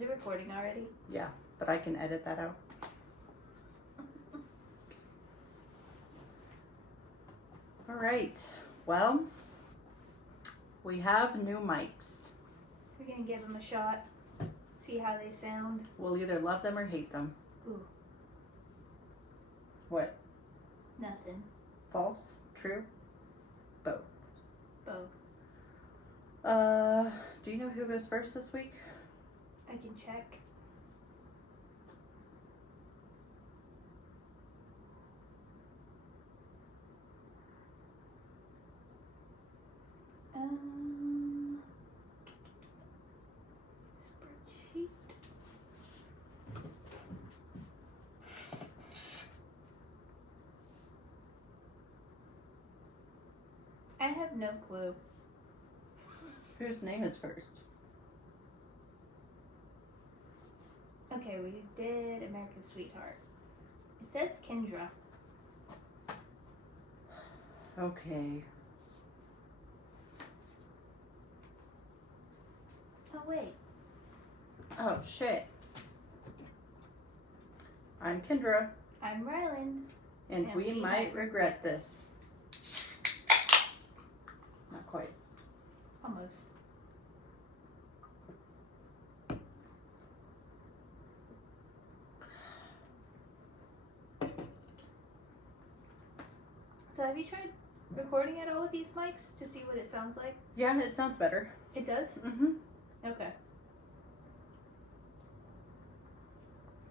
Is it recording already? Yeah, but I can edit that out. All right. Well, we have new mics. We're gonna give them a shot. See how they sound. We'll either love them or hate them. Ooh. What? Nothing. False? True? Both. Both. Do you know who goes first this week? I can check. Spreadsheet. I have no clue. Whose name is first? Okay, we did America's Sweetheart. It says Kendra. Okay. Oh, wait. Oh, shit. I'm Kendra, I'm Ryland. and And we we might might regret this. Not quite. Almost. So have you tried recording it all with these mics to see what it sounds like? Yeah, it sounds better. It does? Mm-hmm. Okay.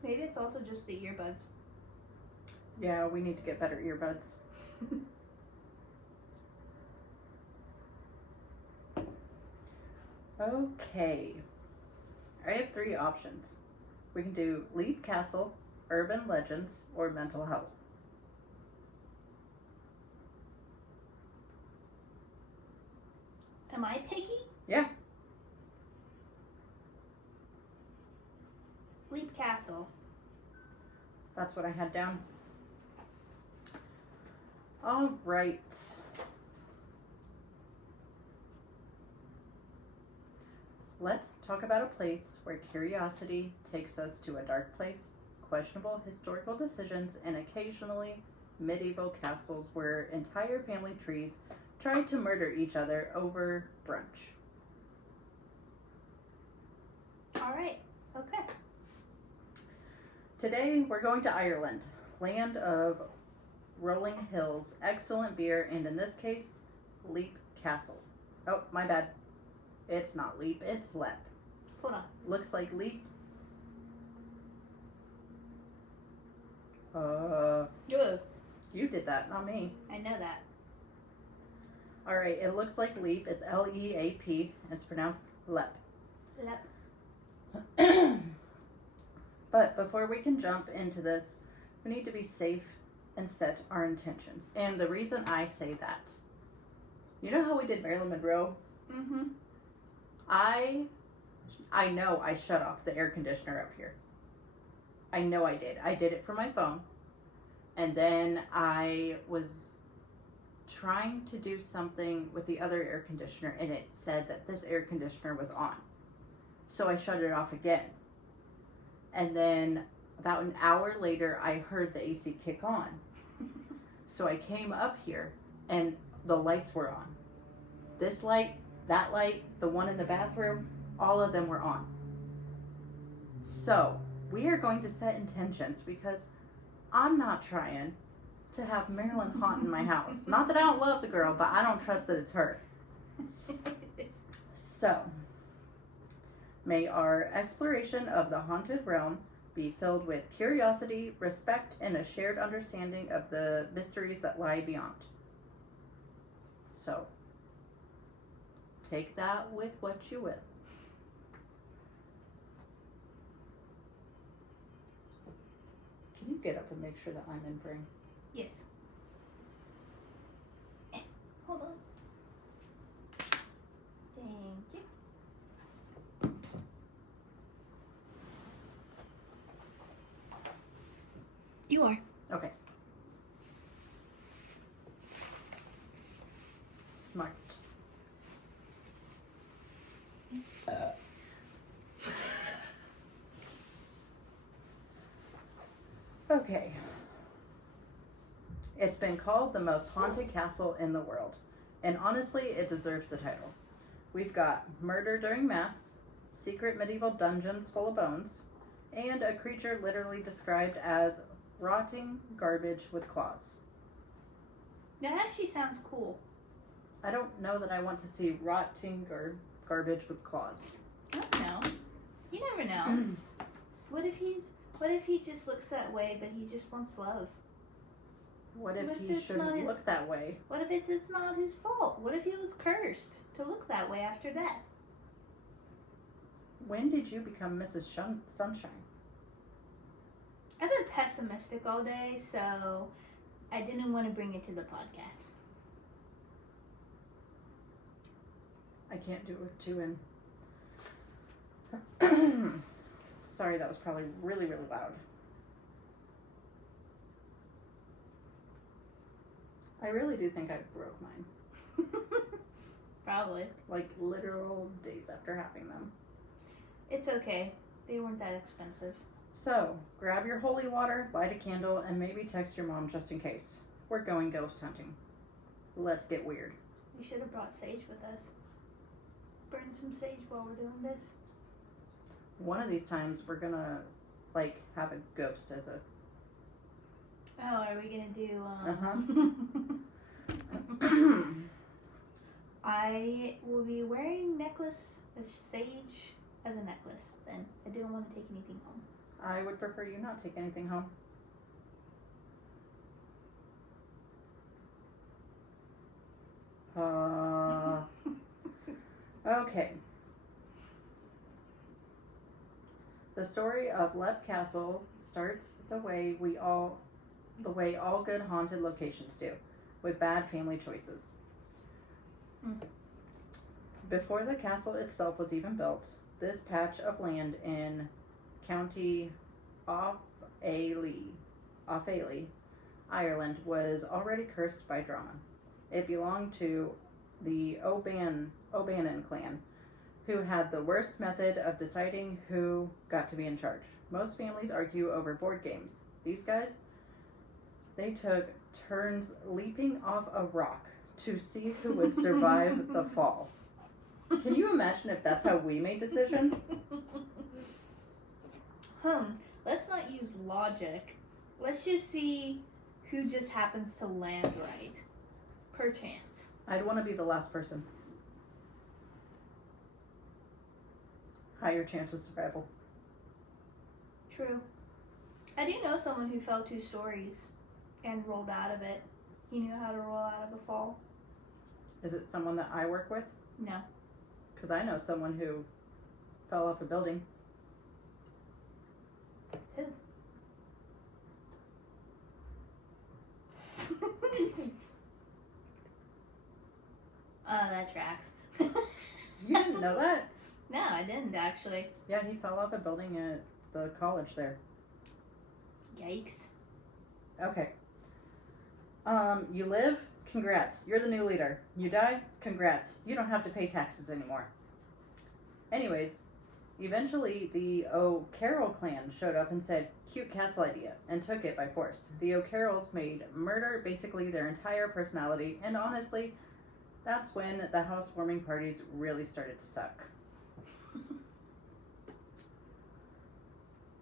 Maybe it's also just the earbuds. Yeah, we need to get better earbuds. Okay. I have 3 options. We can do Leap Castle, Urban Legends, or Mental Health. Am I picky? Yeah. Leap Castle. That's what I had down. All right. Let's talk about a place where curiosity takes us to a dark place, questionable historical decisions, and occasionally medieval castles where entire family trees try to murder each other over brunch. All right. Okay. Today we're going to Ireland, land of rolling hills, excellent beer, and in this case, Leap Castle. Oh, my bad. It's not Leap, it's Lep. Hold on. Looks like Leap. Ugh. You did that, not me. I know that. Alright, it looks like Leap. It's L-E-A-P. It's pronounced Lep. Lep. But before we can jump into this, we need to be safe and set our intentions. And the reason I say that, you know how we did Marilyn Monroe? Mm-hmm. I know I shut off the air conditioner up here. I know I did. I did it for my phone. And then I was trying to do something with the other air conditioner and it said that this air conditioner was on. So I shut it off again. And then about an hour later, I heard the AC kick on. So I came up here and the lights were on. This light, that light, the one in the bathroom, all of them were on. So we are going to set intentions because I'm not trying to have Marilyn haunt in my house. Not that I don't love the girl, but I don't trust that it's her. So, may our exploration of the haunted realm be filled with curiosity, respect, and a shared understanding of the mysteries that lie beyond. So, take that with what you will. Can you get up and make sure that I'm in frame? Yes. Hold on. Thank you. You are. Okay. Smart. Okay. It's been called the most haunted castle in the world. And honestly, it deserves the title. We've got murder during mass, secret medieval dungeons full of bones, and a creature literally described as rotting garbage with claws. That actually sounds cool. I don't know that I want to see rotting garbage with claws. I don't know. You never know. What if he just looks that way, but he just wants love? What if What if he it's not shouldn't his- look that way? What if it's not his fault? What if he was cursed to look that way after death? When did you become Mrs. Sunshine? I've been pessimistic all day, so I didn't want to bring it to the podcast. I can't do it with two in. Sorry, that was probably really, really loud. I really do think I broke mine. Probably. Like literal days after having them. It's okay. They weren't that expensive. So, grab your holy water, light a candle, and maybe text your mom just in case. We're going ghost hunting. Let's get weird. You should have brought sage with us. Burn some sage while we're doing this. One of these times we're gonna, like, have a ghost as a... Oh, are we gonna do, Uh-huh. I will be wearing sage as a necklace then. I didn't want to take anything home. I would prefer you not take anything home. Okay. The story of Lep Castle starts the way all good haunted locations do, with bad family choices. Before the castle itself was even built, this patch of land in County Offaly, Ireland, was already cursed by drama. It belonged to the O'Bannon clan, who had the worst method of deciding who got to be in charge. Most families argue over board games. These guys, they took turns leaping off a rock to see who would survive the fall. Can you imagine if that's how we made decisions? Let's not use logic. Let's just see who just happens to land right. Per chance. I'd want to be the last person. Higher chance of survival. True. I do know someone who fell 2 stories and rolled out of it. He knew how to roll out of a fall. Is it someone that I work with? No. Because I know someone who fell off a building. Who? Oh, that tracks. You didn't know that? No, I didn't actually. Yeah, he fell off a building at the college there. Yikes. Okay. You live? Congrats. You're the new leader. You die? Congrats. You don't have to pay taxes anymore. Anyways, eventually the O'Carroll clan showed up and said, cute castle idea, and took it by force. The O'Carrolls made murder basically their entire personality, and honestly, that's when the housewarming parties really started to suck.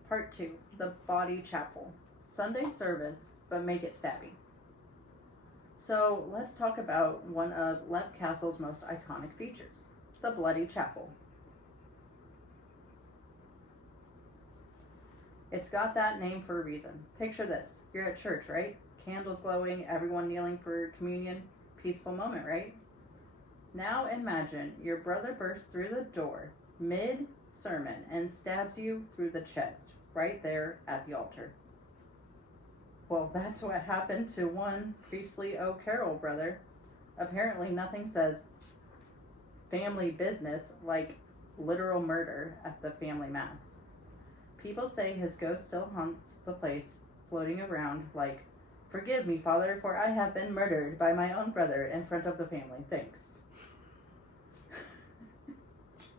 Part 2, the Body Chapel. Sunday service, but make it stabby. So let's talk about one of Lep Castle's most iconic features, the Bloody Chapel. It's got that name for a reason. Picture this. You're at church, right? Candles glowing, everyone kneeling for communion. Peaceful moment, right? Now imagine your brother bursts through the door mid-sermon and stabs you through the chest, right there at the altar. Well, that's what happened to one priestly O'Carroll brother. Apparently nothing says family business like literal murder at the family mass. People say his ghost still haunts the place, floating around like, forgive me, Father, for I have been murdered by my own brother in front of the family. Thanks.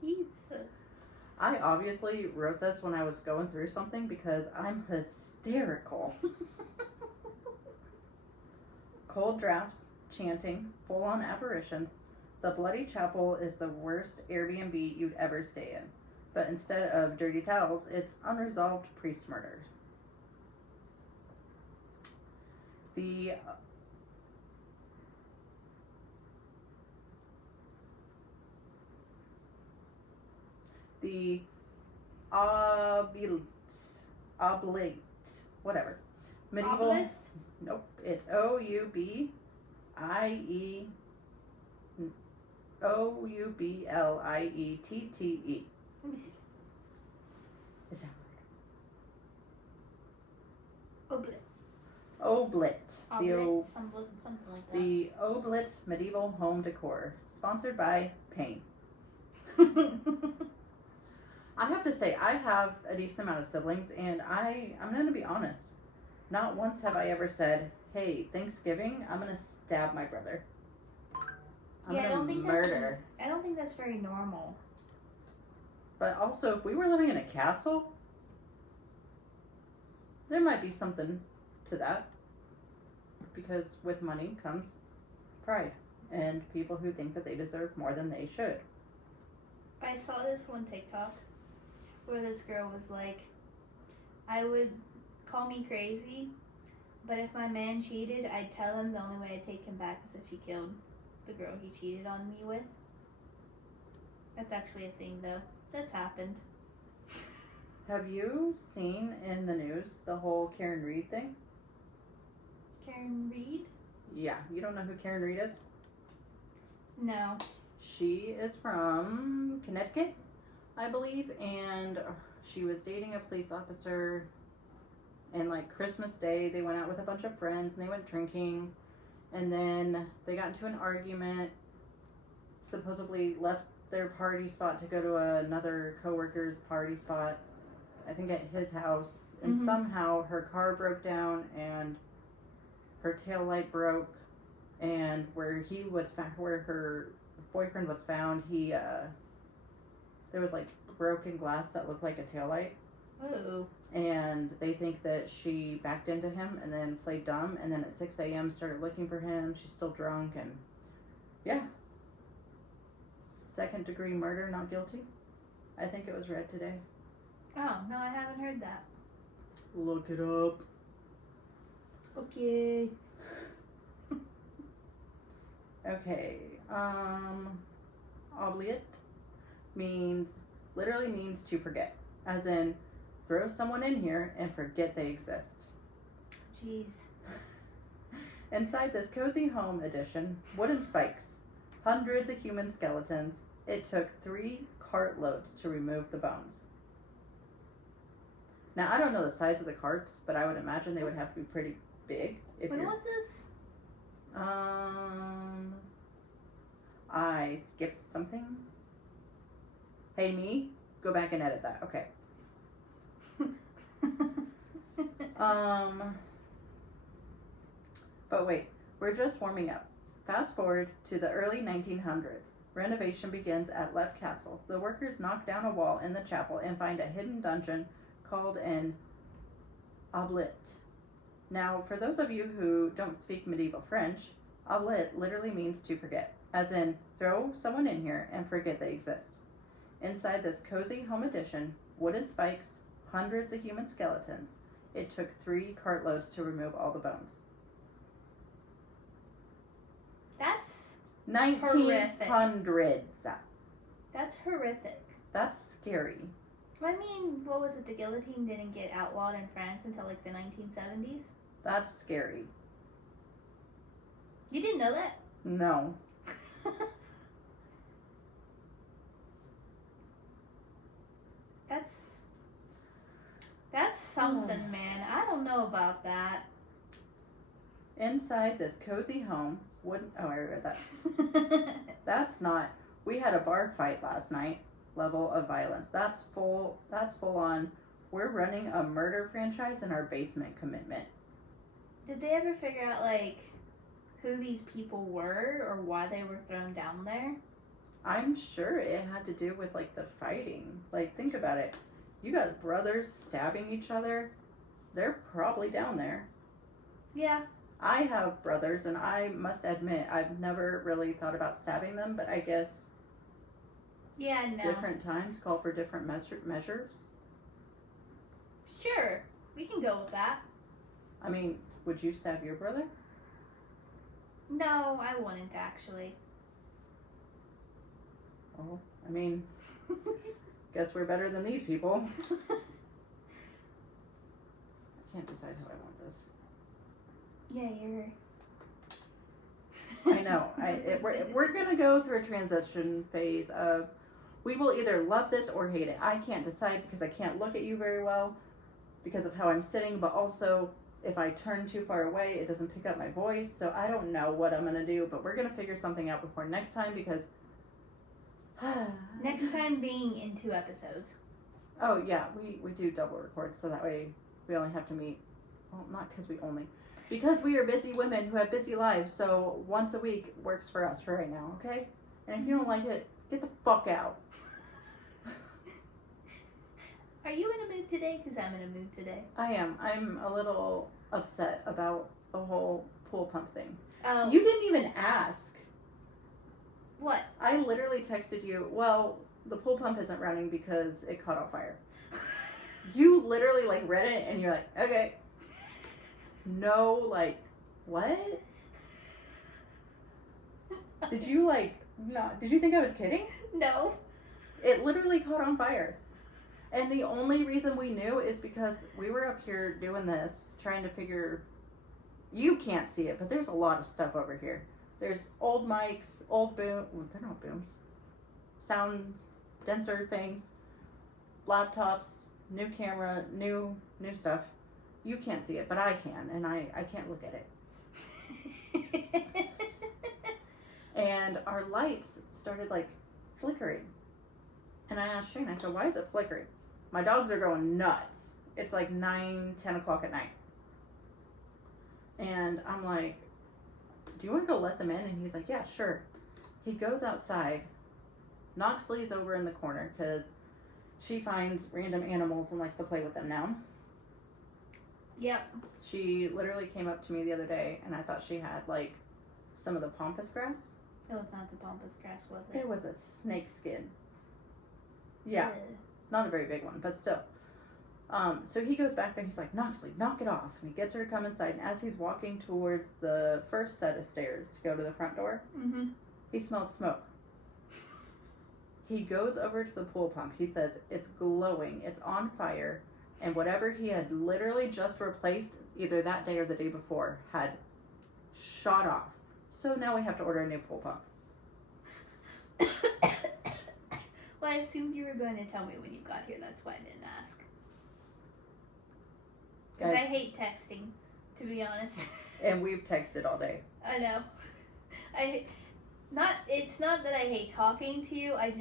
Jesus. I obviously wrote this when I was going through something because I'm hysterical hysterical. Cold drafts, chanting, full-on apparitions. The Bloody Chapel is the worst Airbnb you'd ever stay in. But instead of dirty towels, it's unresolved priest murders. The oblate, whatever. Medieval. Obelisk? Nope. It's Oubliette. Let me see. Is that Oblit. Oblit. Oblit. Something like that. The Oblit medieval home decor, sponsored by Pain. I have to say, I have a decent amount of siblings, and I'm going to be honest. Not once have I ever said, hey, Thanksgiving, I'm going to stab my brother. I'm going to murder. I don't think that's very normal. But also, if we were living in a castle, there might be something to that. Because with money comes pride. And people who think that they deserve more than they should. I saw this one TikTok where this girl was like, I would call me crazy, but if my man cheated, I'd tell him the only way I'd take him back is if he killed the girl he cheated on me with. That's actually a thing, though. That's happened. Have you seen in the news the whole Karen Reed thing? Karen Reed? Yeah, you don't know who Karen Reed is? No. She is from Connecticut, I believe, and she was dating a police officer, and like Christmas Day, they went out with a bunch of friends, and they went drinking, and then they got into an argument, supposedly left their party spot to go to another coworker's party spot, I think at his house, and somehow her car broke down, and her taillight broke, and where he was where her boyfriend was found, he there was like broken glass that looked like a taillight. Oh. And they think that she backed into him and then played dumb, and then at 6 a.m. started looking for him. She's still drunk, and yeah. 2nd-degree murder, not guilty. I think it was read today. Oh, no, I haven't heard that. Look it up. Okay. Okay. Oubliette literally means to forget. As in, throw someone in here and forget they exist. Jeez. Inside this cozy home edition, wooden spikes, hundreds of human skeletons. It took 3 cartloads to remove the bones. Now, I don't know the size of the carts, but I would imagine they would have to be pretty big. When was this? I skipped something. Hey, me, go back and edit that. Okay. But wait, we're just warming up. Fast forward to the early 1900s. Renovation begins at Lepp Castle. The workers knock down a wall in the chapel and find a hidden dungeon called an oubliette. Now, for those of you who don't speak medieval French, oubliette literally means to forget, as in throw someone in here and forget they exist. Inside this cozy home edition, wooden spikes, hundreds of human skeletons. It took 3 cartloads to remove all the bones. That's 1900s. That's horrific. That's scary. I mean, what was it? The guillotine didn't get outlawed in France until like the 1970s? That's scary. You didn't know that? No. That's something, man. I don't know about that. Inside this cozy home, I read that. That's not. We had a bar fight last night. Level of violence. That's full on. We're running a murder franchise in our basement commitment. Did they ever figure out like who these people were or why they were thrown down there? I'm sure it had to do with like the fighting. Like, think about it. You got brothers stabbing each other. they're probably down there. Yeah. I have brothers, and I must admit, I've never really thought about stabbing them, but I guess Yeah, no. different times call for different measures. Sure. We can go with that. I mean, would you stab your brother? No, I wouldn't actually. Oh, I mean, guess we're better than these people. I can't decide how I want this. Yeah, you're. I know. We're gonna go through a transition phase of we will either love this or hate it. I can't decide because I can't look at you very well because of how I'm sitting, but also if I turn too far away, it doesn't pick up my voice. So I don't know what I'm gonna do, but we're gonna figure something out before next time because Next time being in 2 episodes. Oh yeah, we do double record so that way we only have to meet. Well, not because we are busy women who have busy lives. So once a week works for us for right now, okay? And if you don't like it, get the fuck out. Are you in a mood today? Because I'm in a mood today. I am. I'm a little upset about the whole pool pump thing. Oh. You didn't even ask. What? I literally texted you, well, the pool pump isn't running because it caught on fire. You literally, like, read it and you're like, okay. No, like, what? Did you, like, not, did you think I was kidding? No. It literally caught on fire. And the only reason we knew is because we were up here doing this, trying to figure, you can't see it, but there's a lot of stuff over here. There's old mics, old boom, well, they're not booms, sound denser things, laptops, new camera, new stuff. You can't see it, but I can, and I can't look at it. And our lights started, like, flickering. And I asked Shane, I said, why is it flickering? My dogs are going nuts. It's like 9, 10 o'clock at night. And I'm like, do you want to go let them in? And he's like, yeah, sure. He goes outside. Noxley's over in the corner because she finds random animals and likes to play with them now. Yep. She literally came up to me the other day and I thought she had, like, some of the pampas grass. It was not the pampas grass, was it? It was a snake skin. Yeah. Not a very big one, but still. So he goes back there, he's like, Noxley, knock it off. And he gets her to come inside, and as he's walking towards the first set of stairs to go to the front door, he smells smoke. He goes over to the pool pump. He says, it's glowing, it's on fire, and whatever he had literally just replaced, either that day or the day before, had shot off. So now we have to order a new pool pump. Well, I assumed you were going to tell me when you got here. That's why I didn't ask. Because I hate texting, to be honest. And we've texted all day. I know. It's not that I hate talking to you. I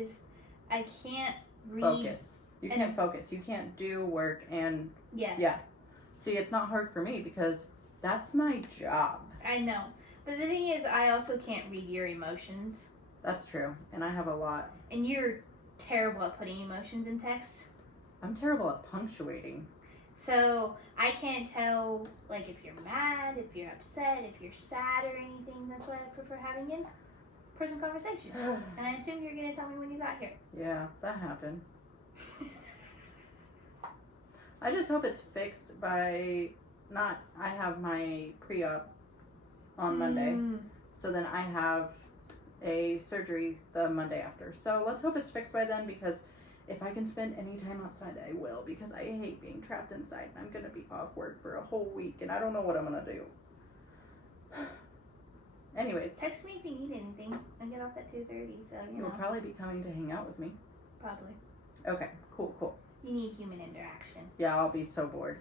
can't read. Focus. You can't focus. You can't do work and... Yes. Yeah. See, it's not hard for me because that's my job. I know. But the thing is, I also can't read your emotions. That's true. And I have a lot. And you're terrible at putting emotions in text. I'm terrible at punctuating. So I can't tell, like, if you're mad, if you're upset, if you're sad or anything. That's why I prefer having in-person conversations. And I assume you're going to tell me when you got here. Yeah, that happened. I just hope it's fixed by I have my pre-op on Monday. So then I have a surgery the Monday after. So let's hope it's fixed by then because if I can spend any time outside, I will because I hate being trapped inside. I'm going to be off work for a whole week and I don't know what I'm going to do. Anyways. Text me if you need anything. I get off at 2:30, so you know. You'll probably be coming to hang out with me. Probably. Okay, cool. You need human interaction. Yeah, I'll be so bored.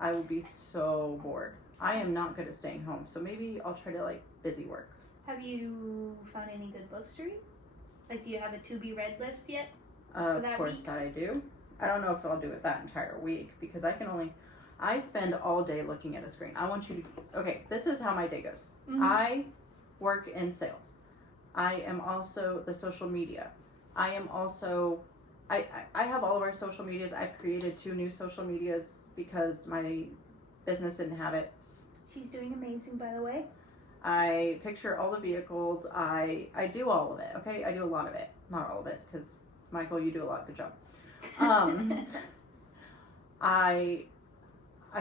I will be so bored. I am not good at staying home, so maybe I'll try to, like, busy work. Have you found any good books to read? Like, do you have a to-be-read list yet? Of course I do. I don't know if I'll do it that entire week because I spend all day looking at a screen. I want you to, okay, this is how my day goes. I work in sales. I am also the social media. I I have all of our social medias. I've created 2 new social medias because my business didn't have it. She's doing amazing, by the way. I picture all the vehicles. I do all of it, okay? I do a lot of it. Not all of it, because, Michael, you do a lot. Good job. I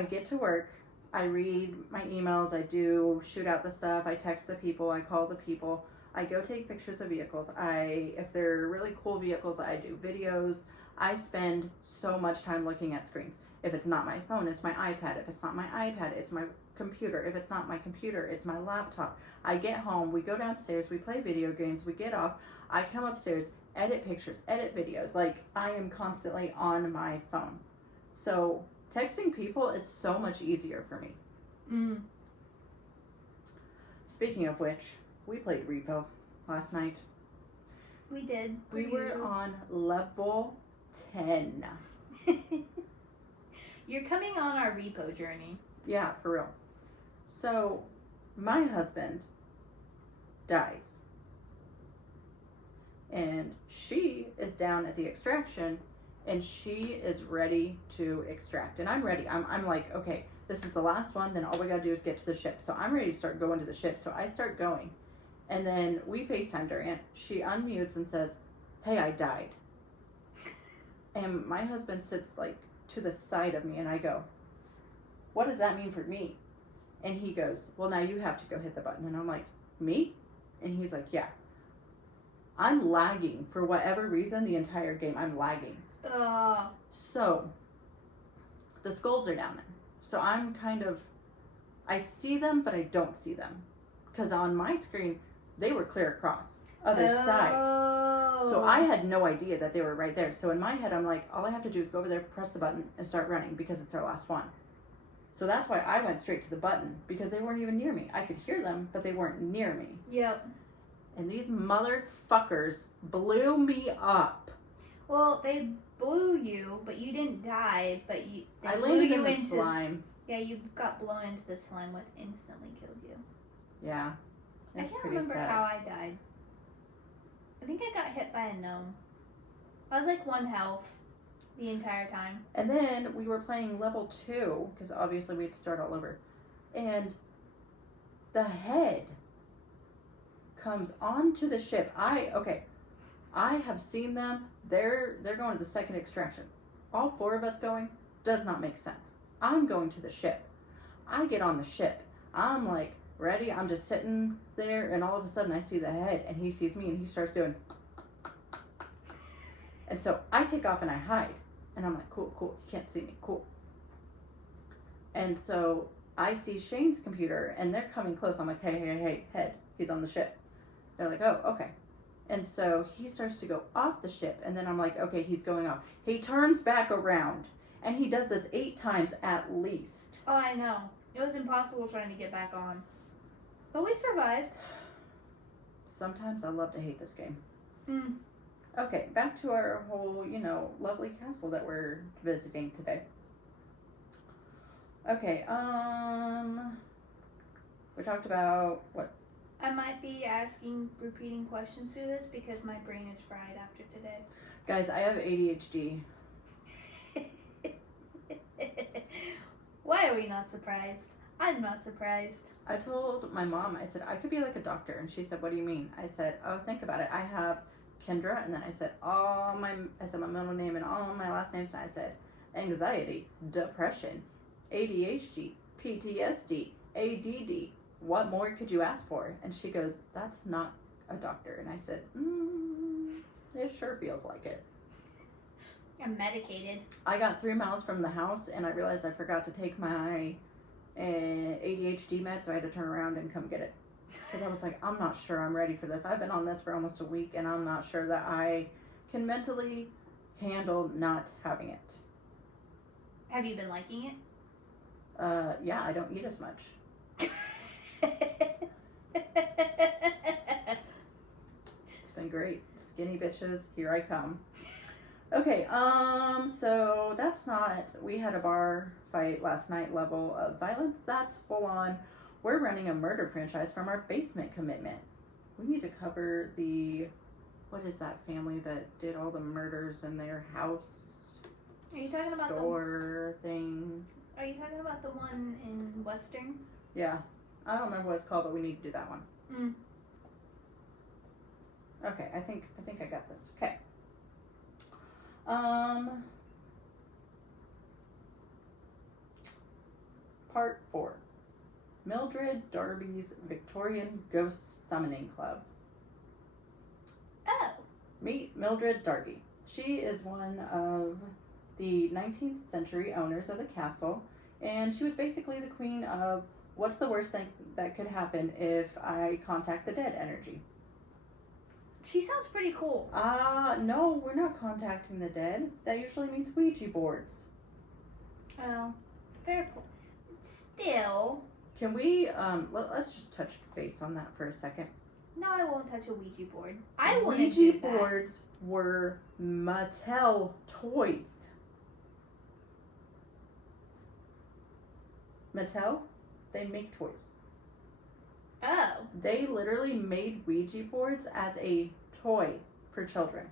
get to work. I read my emails. I do shoot out the stuff. I text the people. I call the people. I go take pictures of vehicles. If they're really cool vehicles, I do videos. I spend so much time looking at screens. If it's not my phone, it's my iPad. If it's not my iPad, it's my computer. If it's not my computer, it's my laptop. I get home, we go downstairs, we play video games, we get off, I come upstairs, edit pictures, edit videos. Like, I am constantly on my phone. So texting people is so much easier for me. Speaking of which, we played Repo last night. We did. We were on level 10. You're coming on our Repo journey. Yeah, for real. So, my husband dies. And she is down at the extraction, and she is ready to extract. And I'm ready. I'm like, okay, this is the last one, then all we gotta do is get to the ship. So I'm ready to start going to the ship. So I start going. And then we FaceTime her, and she unmutes and says, "Hey, I died." And my husband sits like to the side of me, and I go, "What does that mean for me?" And he goes, "Well, now you have to go hit the button." And I'm like, "Me?" And he's like, "Yeah." I'm lagging for whatever reason the entire game. I'm lagging. So the skulls are down there. So I'm kind of, I see them, but I don't see them. Because on my screen, they were clear across other side. So I had no idea that they were right there. So in my head, I'm like, all I have to do is go over there, press the button, and start running because it's our last one. So that's why I went straight to the button, because they weren't even near me. I could hear them, but they weren't near me. Yep. And these motherfuckers blew me up. Well, they blew you, but you didn't die, but I landed in the slime. Yeah, you got blown into the slime, which instantly killed you. Yeah. I can't remember how I died. I think I got hit by a gnome. I was like 1 health the entire time. And then we were playing level 2, because obviously we had to start all over. And the head comes onto the ship. I have seen them. They're going to the second extraction. All 4 of us going does not make sense. I'm going to the ship. I get on the ship. I'm like, ready? I'm just sitting there, and all of a sudden I see the head, and he sees me, and he starts doing. And so I take off and I hide. And I'm like, cool. He can't see me. Cool. And so I see Shane's computer, and they're coming close. I'm like, hey, head. He's on the ship. They're like, oh, okay. And so he starts to go off the ship, and then I'm like, okay, he's going off. He turns back around, and he does this 8 times at least. Oh, I know. It was impossible trying to get back on. But we survived. Sometimes I love to hate this game. Okay, back to our whole, lovely castle that we're visiting today. Okay, we talked about what? I might be asking repeating questions through this because my brain is fried after today. Guys, I have ADHD. Why are we not surprised? I'm not surprised. I told my mom, I said, I could be like a doctor. And she said, what do you mean? I said, oh, think about it. I have Kendra, and then I said my middle name and all my last names, and I said anxiety, depression, ADHD, PTSD, ADD. What more could you ask for? And she goes, that's not a doctor. And I said, it sure feels like it. I'm medicated. I got 3 miles from the house, and I realized I forgot to take my ADHD med, so I had to turn around and come get it. Because I was like, I'm not sure I'm ready for this. I've been on this for almost a week, and I'm not sure that I can mentally handle not having it. Have you been liking it? Yeah, I don't eat as much. It's been great. Skinny bitches, here I come. Okay, so that's not, we had a bar fight last night level of violence. That's full on. We're running a murder franchise from our basement commitment. We need to cover the what is that family that did all the murders in their house? Are you talking about store thing? Are you talking about the one in Western? Yeah. I don't remember what it's called, but we need to do that one. Mm. Okay, I think I got this. Okay. Part 4. Mildred Darby's Victorian Ghost Summoning Club. Oh. Meet Mildred Darby. She is one of the 19th century owners of the castle, and she was basically the queen of what's the worst thing that could happen if I contact the dead energy. She sounds pretty cool. No, we're not contacting the dead. That usually means Ouija boards. Oh, fair point. Still. Can we, let's just touch base on that for a second. No, I won't touch a Ouija board. I wouldn't do that. Ouija boards were Mattel toys. Mattel, they make toys. Oh. They literally made Ouija boards as a toy for children.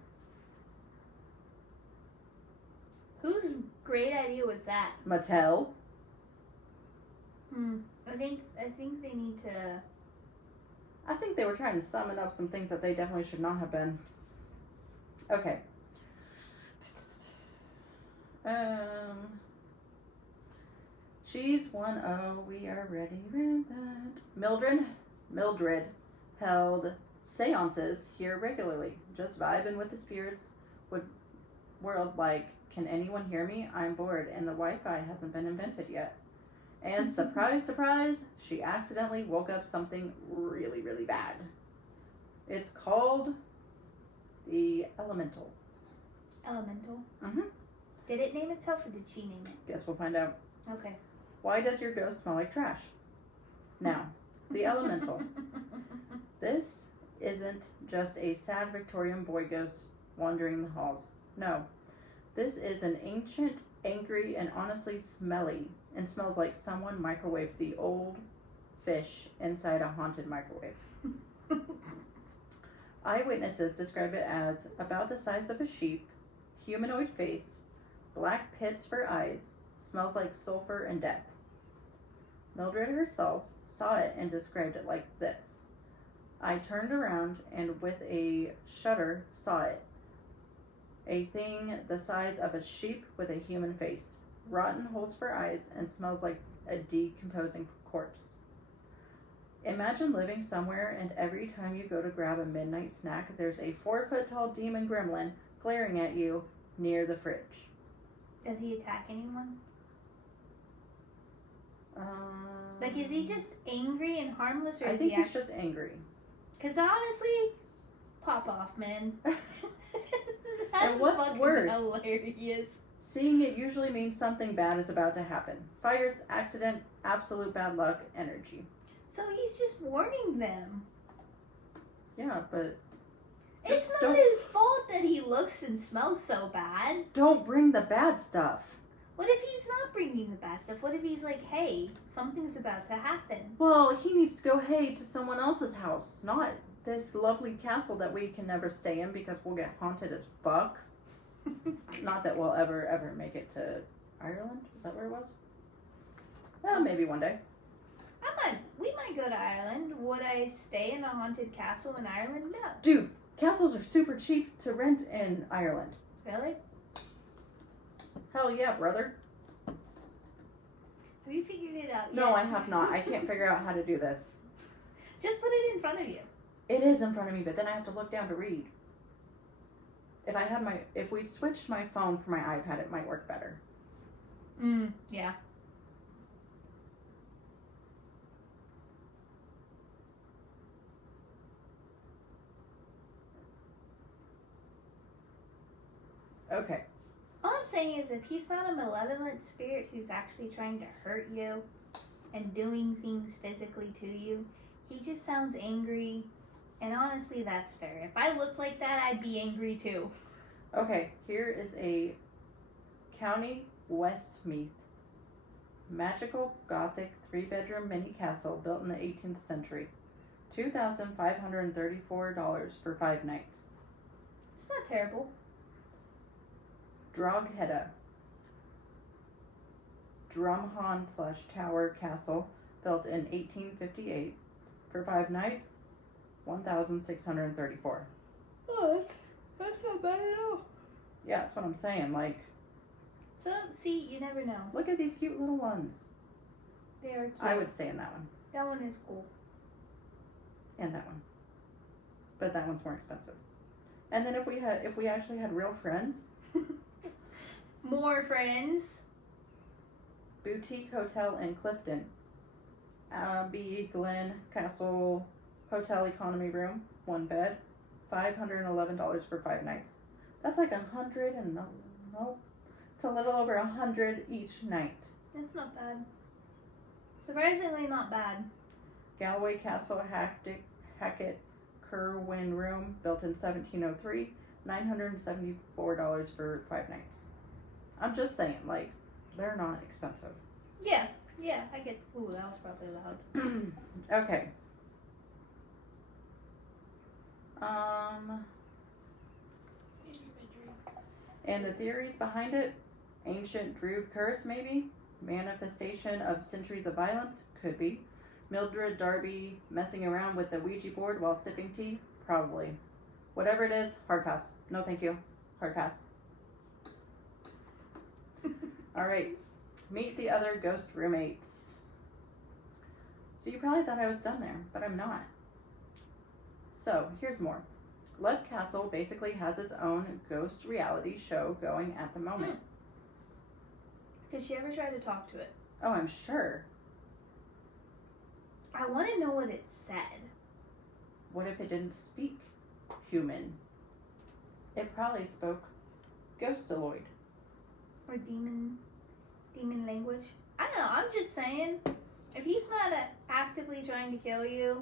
Whose great idea was that? Mattel. I think they need to. I think they were trying to summon up some things that they definitely should not have been. Okay. She's one. Oh, we already read that. Mildred held seances here regularly, just vibing with the spirits. World like, can anyone hear me? I'm bored, and the Wi-Fi hasn't been invented yet. And surprise, surprise, she accidentally woke up something really, really bad. It's called the Elemental. Elemental? Mm-hmm. Did it name itself or did she name it? Guess we'll find out. Okay. Why does your ghost smell like trash? Now, the Elemental. This isn't just a sad Victorian boy ghost wandering the halls. No. This is an ancient, angry, and honestly smelly, and smells like someone microwaved the old fish inside a haunted microwave. Eyewitnesses describe it as about the size of a sheep, humanoid face, black pits for eyes, smells like sulfur and death. Mildred herself saw it and described it like this. I turned around and with a shudder saw it. A thing the size of a sheep with a human face, rotten holes for eyes, and smells like a decomposing corpse. Imagine living somewhere and every time you go to grab a midnight snack, there's a 4-foot-tall demon gremlin glaring at you near the fridge. Does he attack anyone? Like, is he just angry and harmless, or I is think he he's just angry. Because honestly, pop off, man. That's And what's fucking worse, hilarious. seeing it usually means something bad is about to happen. Fires, accident, absolute bad luck, energy. So he's just warning them. Yeah, but It's not his fault that he looks and smells so bad. don't bring the bad stuff. What if he's not bringing the bad stuff? What if he's like, hey, something's about to happen? Well, he needs to go, hey, to someone else's house, not this lovely castle that we can never stay in because we'll get haunted as fuck. Not that we'll ever make it to Ireland. Is that where it was? Well, maybe one day. We might go to Ireland. Would I stay in a haunted castle in Ireland? No. Dude, castles are super cheap to rent in Ireland. Really? Hell yeah, brother. Have you figured it out yet? No, I have not. I can't figure out how to do this. Just put it in front of you. It is in front of me, but then I have to look down to read. If we switched my phone for my iPad, it might work better. Yeah. Okay. All I'm saying is if he's not a malevolent spirit who's actually trying to hurt you and doing things physically to you, he just sounds angry. And honestly, that's fair. If I looked like that, I'd be angry too. Okay, here is a County Westmeath magical Gothic 3-bedroom mini castle built in the 18th century. $2,534 for 5 nights. It's not terrible. Drogheda. Drumhon/Tower Castle, built in 1858. For 5 nights, 1,634. Oh, that's not bad at all. Yeah, that's what I'm saying. Like, So, see, you never know. look at these cute little ones. They are cute. I would stay in that one. That one is cool. And that one. But that one's more expensive. And then if we actually had real friends, More friends. Boutique Hotel in Clifton, Abbey Glen Castle Hotel Economy Room, 1 bed, $511 for 5 nights. That's like 100 and no, it's a little over 100 each night. That's not bad. Surprisingly not bad. Galway Castle Hackett Kerwin Room, built in 1703, $974 for 5 nights. I'm just saying, like, they're not expensive. Yeah, I get. Ooh, that was probably loud. Okay. And the theories behind it: ancient Druid curse, maybe. Manifestation of centuries of violence, could be. Mildred Darby messing around with the Ouija board while sipping tea, probably. Whatever it is, hard pass. No thank you. Hard pass. Alright. Meet the other ghost roommates. So you probably thought I was done there, but I'm not. So, here's more. Love Castle basically has its own ghost reality show going at the moment. Did she ever try to talk to it? Oh, I'm sure. I want to know what it said. What if it didn't speak human? It probably spoke ghostiloid. Or demon language? I don't know, I'm just saying. If he's not actively trying to kill you.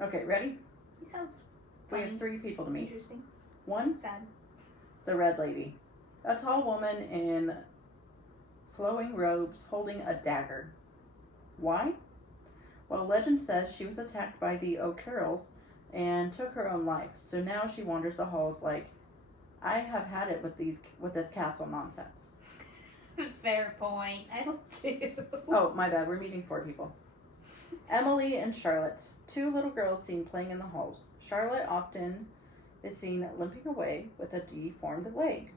Okay, ready? He sounds We funny. have 3 people to meet. Interesting. 1, Sad. the Red Lady. A tall woman in flowing robes holding a dagger. Why? Well, legend says she was attacked by the O'Carrolls and took her own life. So now she wanders the halls like, I have had it with this castle nonsense. Fair point. I don't too. Oh, my bad. We're meeting 4 people. Emily and Charlotte. 2 little girls seen playing in the halls. Charlotte often is seen limping away with a deformed leg.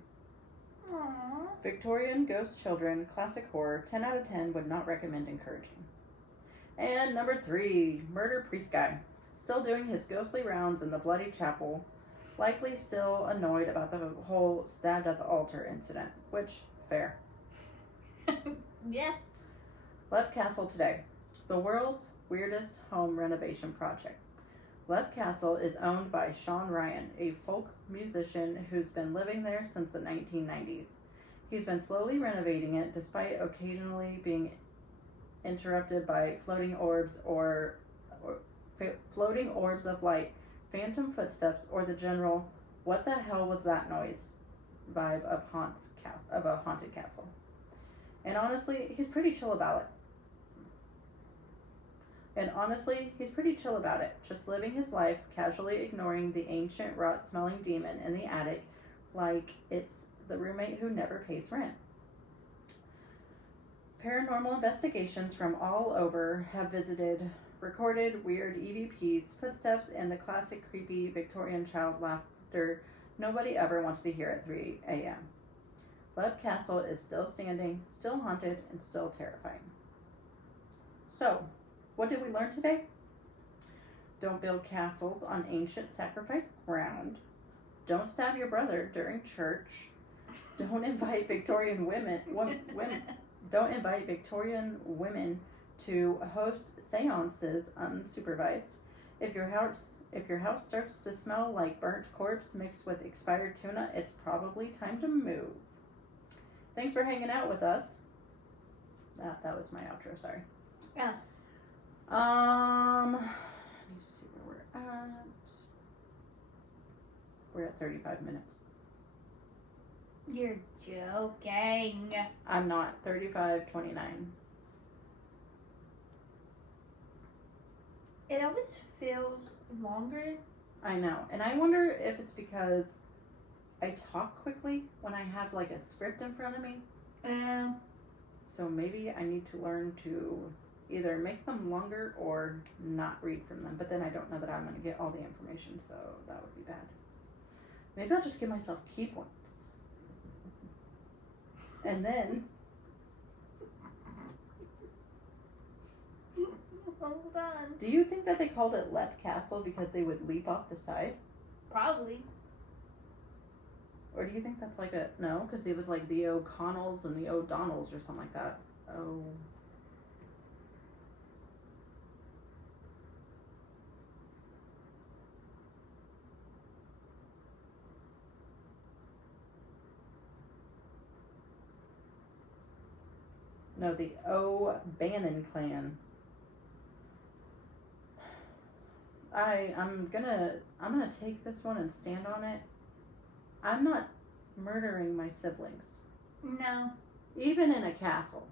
Aww. Victorian ghost children, classic horror, 10 out of 10, would not recommend encouraging. And number 3, murder priest guy. Still doing his ghostly rounds in the bloody chapel, likely still annoyed about the whole stabbed at the altar incident, which, fair. Yeah. Lep Castle today. The world's weirdest home renovation project. Lep Castle is owned by Sean Ryan, a folk musician who's been living there since the 1990s. He's been slowly renovating it despite occasionally being interrupted by floating orbs floating orbs of light, phantom footsteps, or the general "what the hell was that noise" vibe of a haunted castle. And honestly, he's pretty chill about it. Just living his life, casually ignoring the ancient rot-smelling demon in the attic like it's the roommate who never pays rent. Paranormal investigations from all over have recorded weird EVPs, footsteps, and the classic creepy Victorian child laughter nobody ever wants to hear at 3 a.m. Leb Castle is still standing, still haunted, and still terrifying. So, what did we learn today? Don't build castles on ancient sacrificed ground. Don't stab your brother during church. Don't invite Victorian women to host seances unsupervised. If your house starts to smell like burnt corpse mixed with expired tuna, it's probably time to move. Thanks for hanging out with us. That was my outro, sorry. Yeah. Let me see where we're at. We're at 35 minutes. You're joking. I'm not. 35:29. It always feels longer I know. And I wonder if it's because I talk quickly when I have like a script in front of me. So maybe I need to learn to either make them longer or not read from them. But then I don't know that I'm going to get all the information, so that would be bad. Maybe I'll just give myself key points. And then... Hold on. Do you think that they called it Left Castle because they would leap off the side? Probably. Or do you think that's like a... No, because it was like the O'Connells and the O'Donnells or something like that. Oh... No, the O'Bannon clan. I'm gonna take this one and stand on it. I'm not murdering my siblings. No. Even in a castle.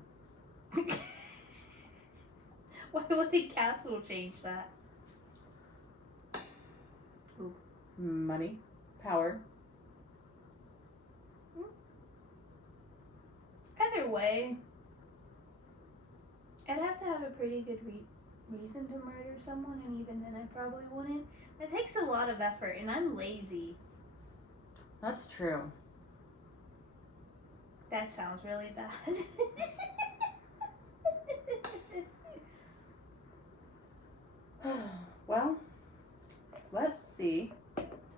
Why would the castle change that? Ooh. Money. Power. Either way, I'd have to have a pretty good reason to murder someone, and even then I probably wouldn't. It takes a lot of effort, and I'm lazy. That's true. That sounds really bad. Well, let's see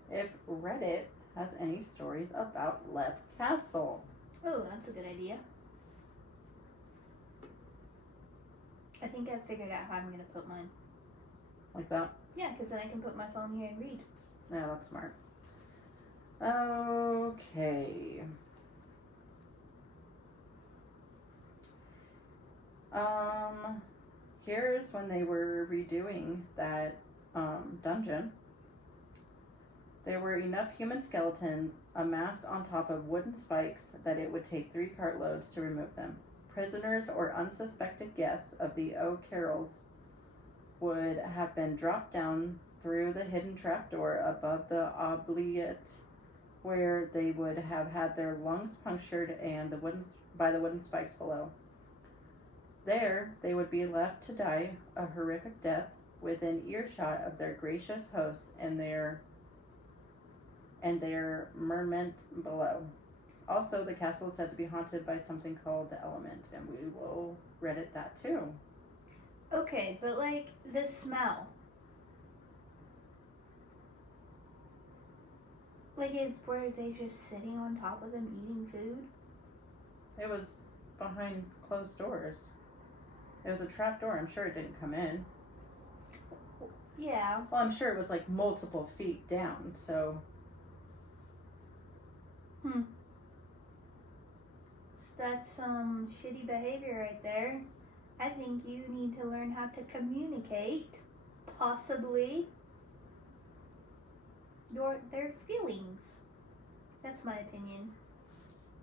if Reddit has any stories about Lep Castle. Oh, that's a good idea. I think I've figured out how I'm going to put mine. Like that? Yeah, because then I can put my phone here and read. Yeah, that's smart. Okay. Here's when they were redoing that dungeon. There were enough human skeletons amassed on top of wooden spikes that it would take 3 cartloads to remove them. Prisoners or unsuspected guests of the O'Carrolls would have been dropped down through the hidden trapdoor above the oubliette, where they would have had their lungs punctured and by the wooden spikes below. There, they would be left to die a horrific death within earshot of their gracious hosts and their merment below. Also, the castle is said to be haunted by something called the element, and we will Reddit that too. Okay, but like the smell. Like, were they just sitting on top of them eating food? It was behind closed doors. It was a trap door. I'm sure it didn't come in. Yeah. Well, I'm sure it was like multiple feet down, so... That's some shitty behavior right there. I think you need to learn how to communicate, possibly, their feelings. That's my opinion.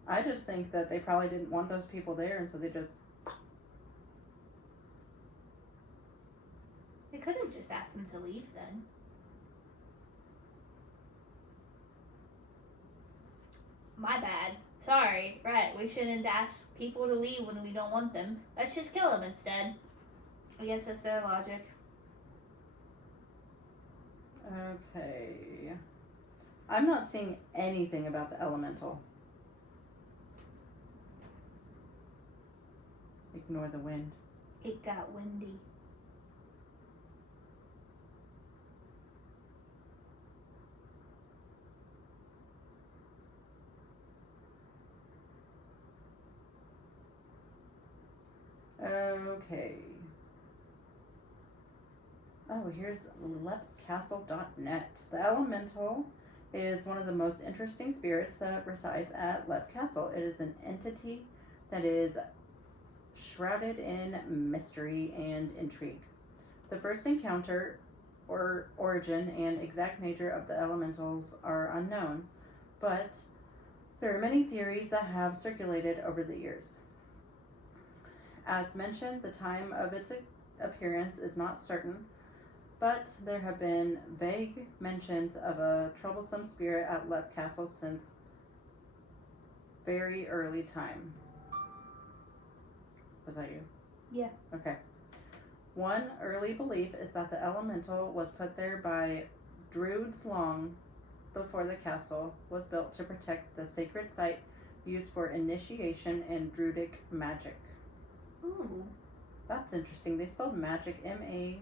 I just think that they probably didn't want those people there, and so they just... They could have just asked them to leave then. My bad. Sorry. Right, we shouldn't ask people to leave when we don't want them. Let's just kill them instead. I guess that's their logic. Okay. I'm not seeing anything about the elemental. Ignore the wind. It got windy. Okay. Oh, here's lepcastle.net. The elemental is one of the most interesting spirits that resides at Lep Castle. It is an entity that is shrouded in mystery and intrigue. The first encounter or origin and exact nature of the elementals are unknown, but there are many theories that have circulated over the years. As mentioned, the time of its appearance is not certain, but there have been vague mentions of a troublesome spirit at Lep Castle since very early time. Was that you? Yeah. Okay. One early belief is that the elemental was put there by Druids long before the castle was built to protect the sacred site used for initiation in Druidic magic. Ooh. That's interesting. They spelled magic Magick.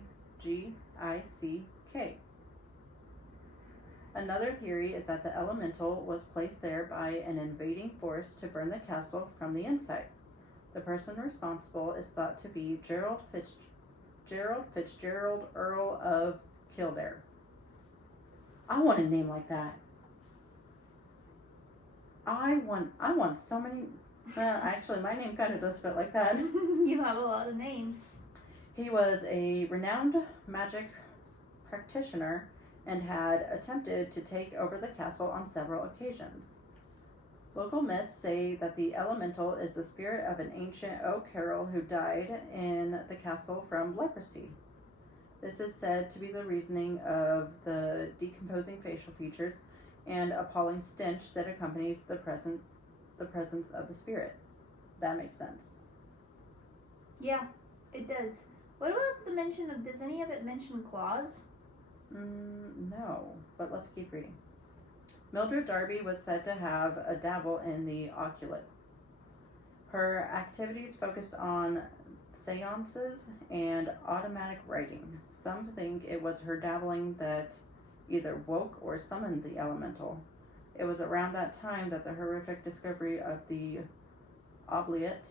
Another theory is that the elemental was placed there by an invading force to burn the castle from the inside. The person responsible is thought to be Gerald Fitzgerald, Earl of Kildare. I want a name like that. I want so many. Actually, my name kind of does fit like that. You have a lot of names. He was a renowned magic practitioner and had attempted to take over the castle on several occasions. Local myths say that the elemental is the spirit of an ancient oak carol who died in the castle from leprosy. This is said to be the reasoning of the decomposing facial features and appalling stench that accompanies the presence of the spirit. That makes sense. Yeah, it does. What about the mention of, does any of it mention claws? No, but let's keep reading. Mildred Darby was said to have a dabble in the occult. Her activities focused on seances and automatic writing. Some think it was her dabbling that either woke or summoned the elemental. It was around that time that the horrific discovery of the oubliette,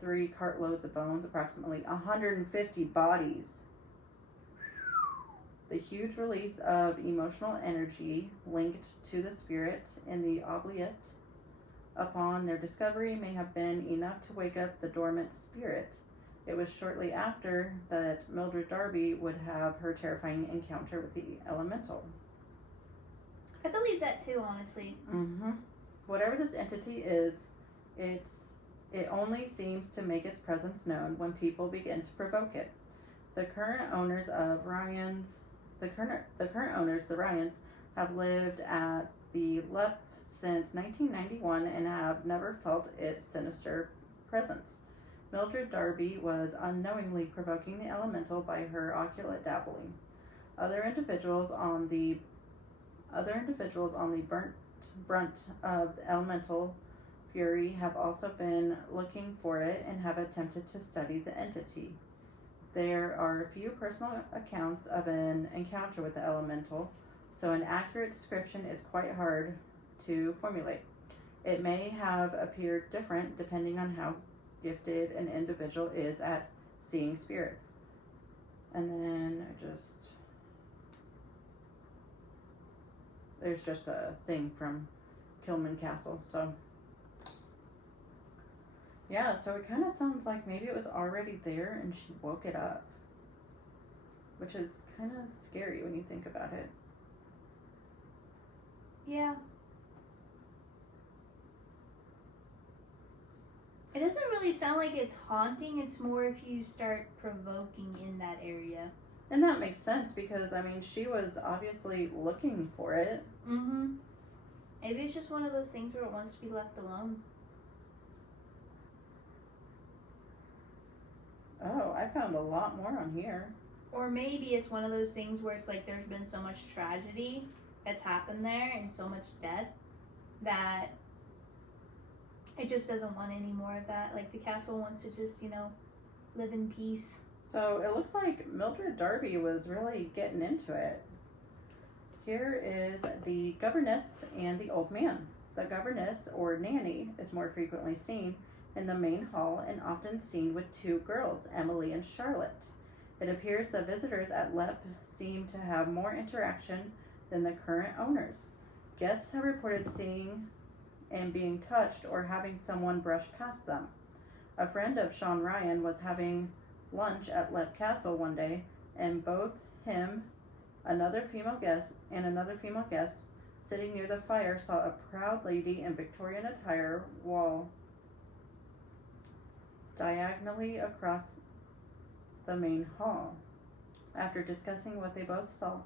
3 cartloads of bones, approximately 150 bodies. The huge release of emotional energy linked to the spirit in the oubliette upon their discovery may have been enough to wake up the dormant spirit. It was shortly after that Mildred Darby would have her terrifying encounter with the elemental. I believe that too, honestly. Whatever this entity is, it only seems to make its presence known when people begin to provoke it. The current owners, the Ryans, have lived at the Lep since 1991 and have never felt its sinister presence. Mildred Darby was unknowingly provoking the elemental by her occult dabbling. Other individuals on the brunt of the elemental fury have also been looking for it and have attempted to study the entity. There are a few personal accounts of an encounter with the elemental, so an accurate description is quite hard to formulate. It may have appeared different depending on how gifted an individual is at seeing spirits. And then there's just a thing from Kilman Castle, so yeah, so it kind of sounds like maybe it was already there and she woke it up, which is kind of scary when you think about it. Yeah. It doesn't really sound like it's haunting. It's more if you start provoking in that area. And that makes sense because, I mean, she was obviously looking for it. Maybe it's just one of those things where it wants to be left alone. Oh, I found a lot more on here. Or maybe it's one of those things where it's like there's been so much tragedy that's happened there and so much death that it just doesn't want any more of that. Like the castle wants to just, live in peace. So it looks like Mildred Darby was really getting into it. Here is the governess and the old man. The governess, or nanny, is more frequently seen in the main hall and often seen with 2 girls, Emily and Charlotte. It appears the visitors at Lep seem to have more interaction than the current owners. Guests have reported seeing and being touched or having someone brush past them. A friend of Sean Ryan was having lunch at Lep Castle one day, and both him, another female guest, sitting near the fire saw a proud lady in Victorian attire walk diagonally across the main hall. After discussing what they both saw,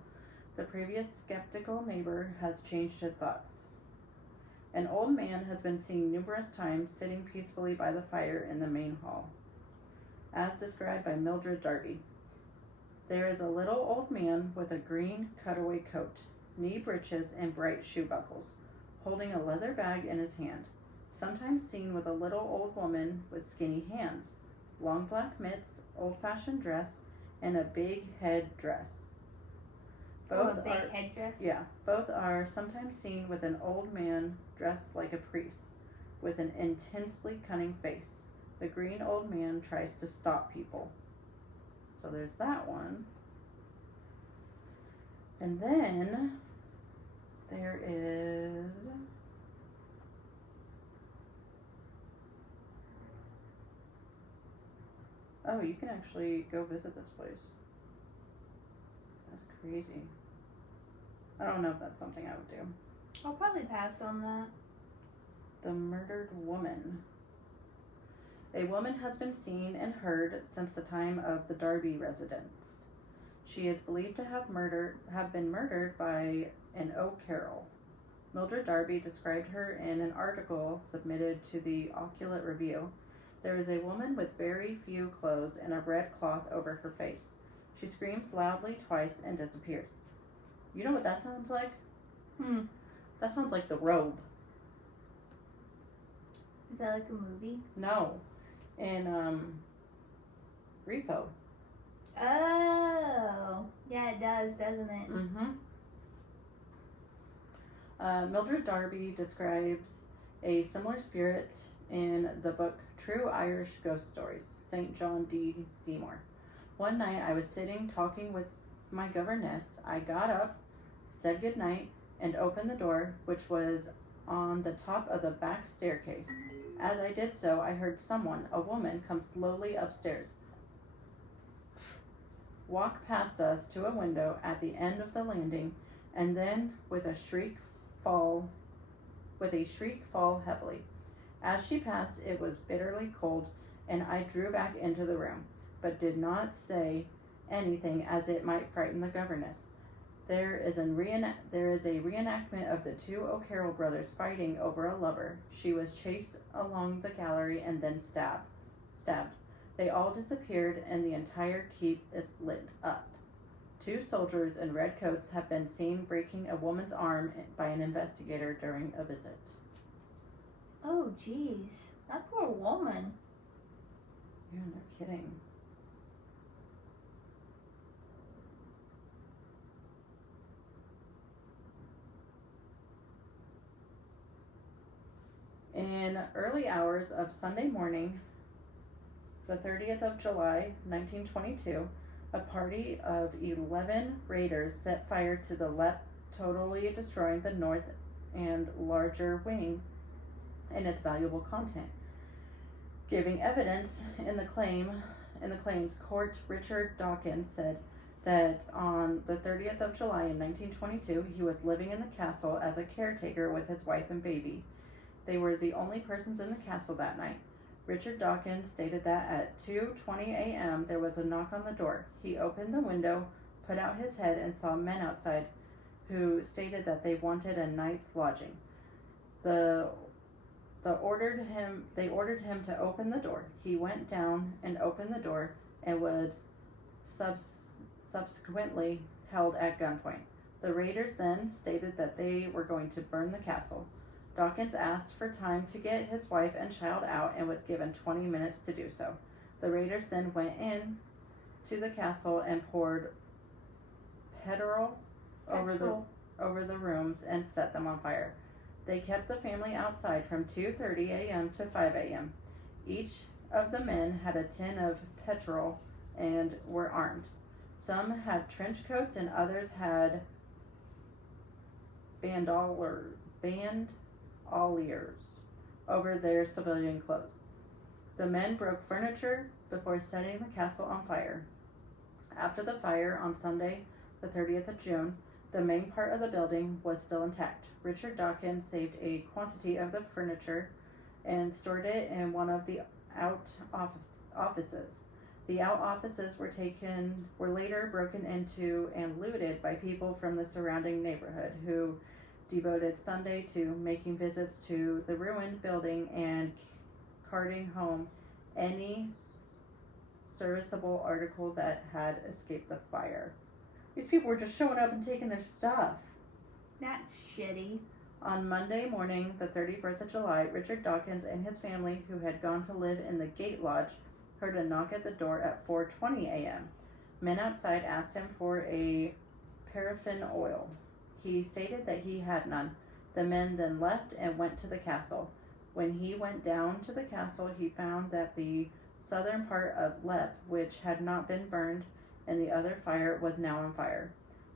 the previous skeptical neighbor has changed his thoughts. An old man has been seen numerous times sitting peacefully by the fire in the main hall, as described by Mildred Darby. There is a little old man with a green cutaway coat, knee breeches, and bright shoe buckles, holding a leather bag in his hand, sometimes seen with a little old woman with skinny hands, long black mitts, old-fashioned dress, and a big head dress. Both headdress? Yeah, both are sometimes seen with an old man dressed like a priest, with an intensely cunning face. The green old man tries to stop people. So there's that one. And then there is oh, you can actually go visit this place. That's crazy. I don't know if that's something I would do. I'll probably pass on that. The murdered woman. A woman has been seen and heard since the time of the Darby residence. She is believed to have been murdered by an O'Carroll. Mildred Darby described her in an article submitted to the Oculate Review. There is a woman with very few clothes and a red cloth over her face. She screams loudly twice and disappears. You know what that sounds like? That sounds like The Robe. Is that like a movie? No. In Repo. Oh. Yeah, it does, doesn't it? Mildred Darby describes a similar spirit in the book True Irish Ghost Stories, St. John D. Seymour. One night I was sitting talking with my governess. I got up, said goodnight, and opened the door, which was on the top of the back staircase. As I did so, I heard someone, a woman, come slowly upstairs, walk past us to a window at the end of the landing, and then with a shriek fall heavily. As she passed, it was bitterly cold, and I drew back into the room, but did not say anything as it might frighten the governess. There is a reenactment of the two O'Carroll brothers fighting over a lover. She was chased along the gallery and then stabbed. They all disappeared, and the entire keep is lit up. 2 soldiers in red coats have been seen breaking a woman's arm by an investigator during a visit. Oh, jeez. That poor woman. Yeah, no kidding. In early hours of Sunday morning, the 30th of July, 1922, a party of 11 raiders set fire to the LEP, totally destroying the north and larger wing and its valuable content. Giving evidence in the claims court, Richard Dawkins said that on the 30th of July in 1922, he was living in the castle as a caretaker with his wife and baby. They were the only persons in the castle that night. Richard Dawkins stated that at 2:20 a.m. there was a knock on the door. He opened the window, put out his head, and saw men outside who stated that they wanted a night's lodging. They ordered him to open the door. He went down and opened the door and was subsequently held at gunpoint. The raiders then stated that they were going to burn the castle. Dawkins asked for time to get his wife and child out and was given 20 minutes to do so. The raiders then went in to the castle and poured petrol over the rooms and set them on fire. They kept the family outside from 2:30 a.m. to 5 a.m. Each of the men had a tin of petrol and were armed. Some had trench coats and others had bandoliers over their civilian clothes. The men broke furniture before setting the castle on fire. After the fire on Sunday, the 30th of June, the main part of the building was still intact. Richard Dawkins saved a quantity of the furniture and stored it in one of the out offices. The out offices were later broken into and looted by people from the surrounding neighborhood who devoted Sunday to making visits to the ruined building and carting home any serviceable article that had escaped the fire. These people were just showing up and taking their stuff. That's shitty. On Monday morning, the 31st of July, Richard Dawkins and his family, who had gone to live in the Gate Lodge, heard a knock at the door at 4:20 a.m. Men outside asked him for a paraffin oil. He stated that he had none. The men then left and went to the castle. When he went down to the castle, he found that the southern part of Lep, which had not been burned, and the other fire was now on fire.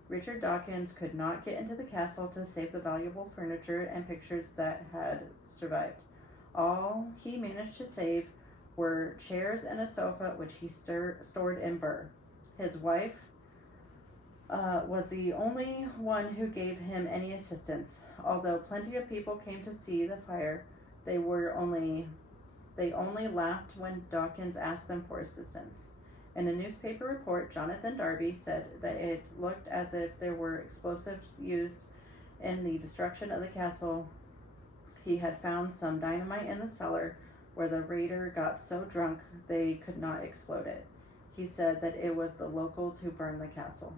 Richard Dawkins could not get into the castle to save the valuable furniture and pictures that had survived. All he managed to save were chairs and a sofa, which he stored in Burr. His wife was the only one who gave him any assistance. Although plenty of people came to see the fire, they only laughed when Dawkins asked them for assistance. In a newspaper report, Jonathan Darby said that it looked as if there were explosives used in the destruction of the castle. He had found some dynamite in the cellar where the raider got so drunk they could not explode it. He said that it was the locals who burned the castle.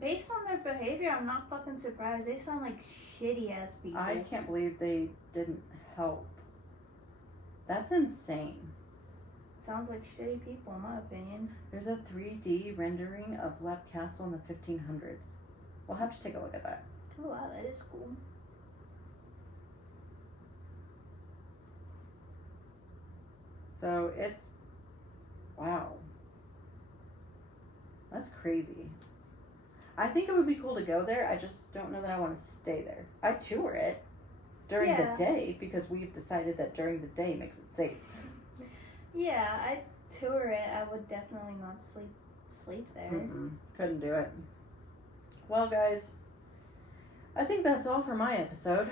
Based on their behavior, I'm not fucking surprised. They sound like shitty ass people. I can't believe they didn't help. That's insane. Sounds like shitty people, in my opinion. There's a 3D rendering of Lep Castle in the 1500s. We'll have to take a look at that. Oh wow, that is cool. So it's, wow. That's crazy. I think it would be cool to go there. I just don't know that I want to stay there. I tour it during the day because we've decided that during the day makes it safe. Yeah, I'd tour it. I would definitely not sleep there. Couldn't do it. Well, guys, I think that's all for my episode.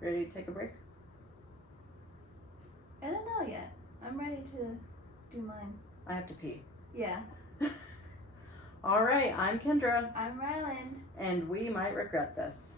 Ready to take a break? I don't know yet. I'm ready to do mine. I have to pee. Yeah. All right, I'm Kendra. I'm Ryland. And we might regret this.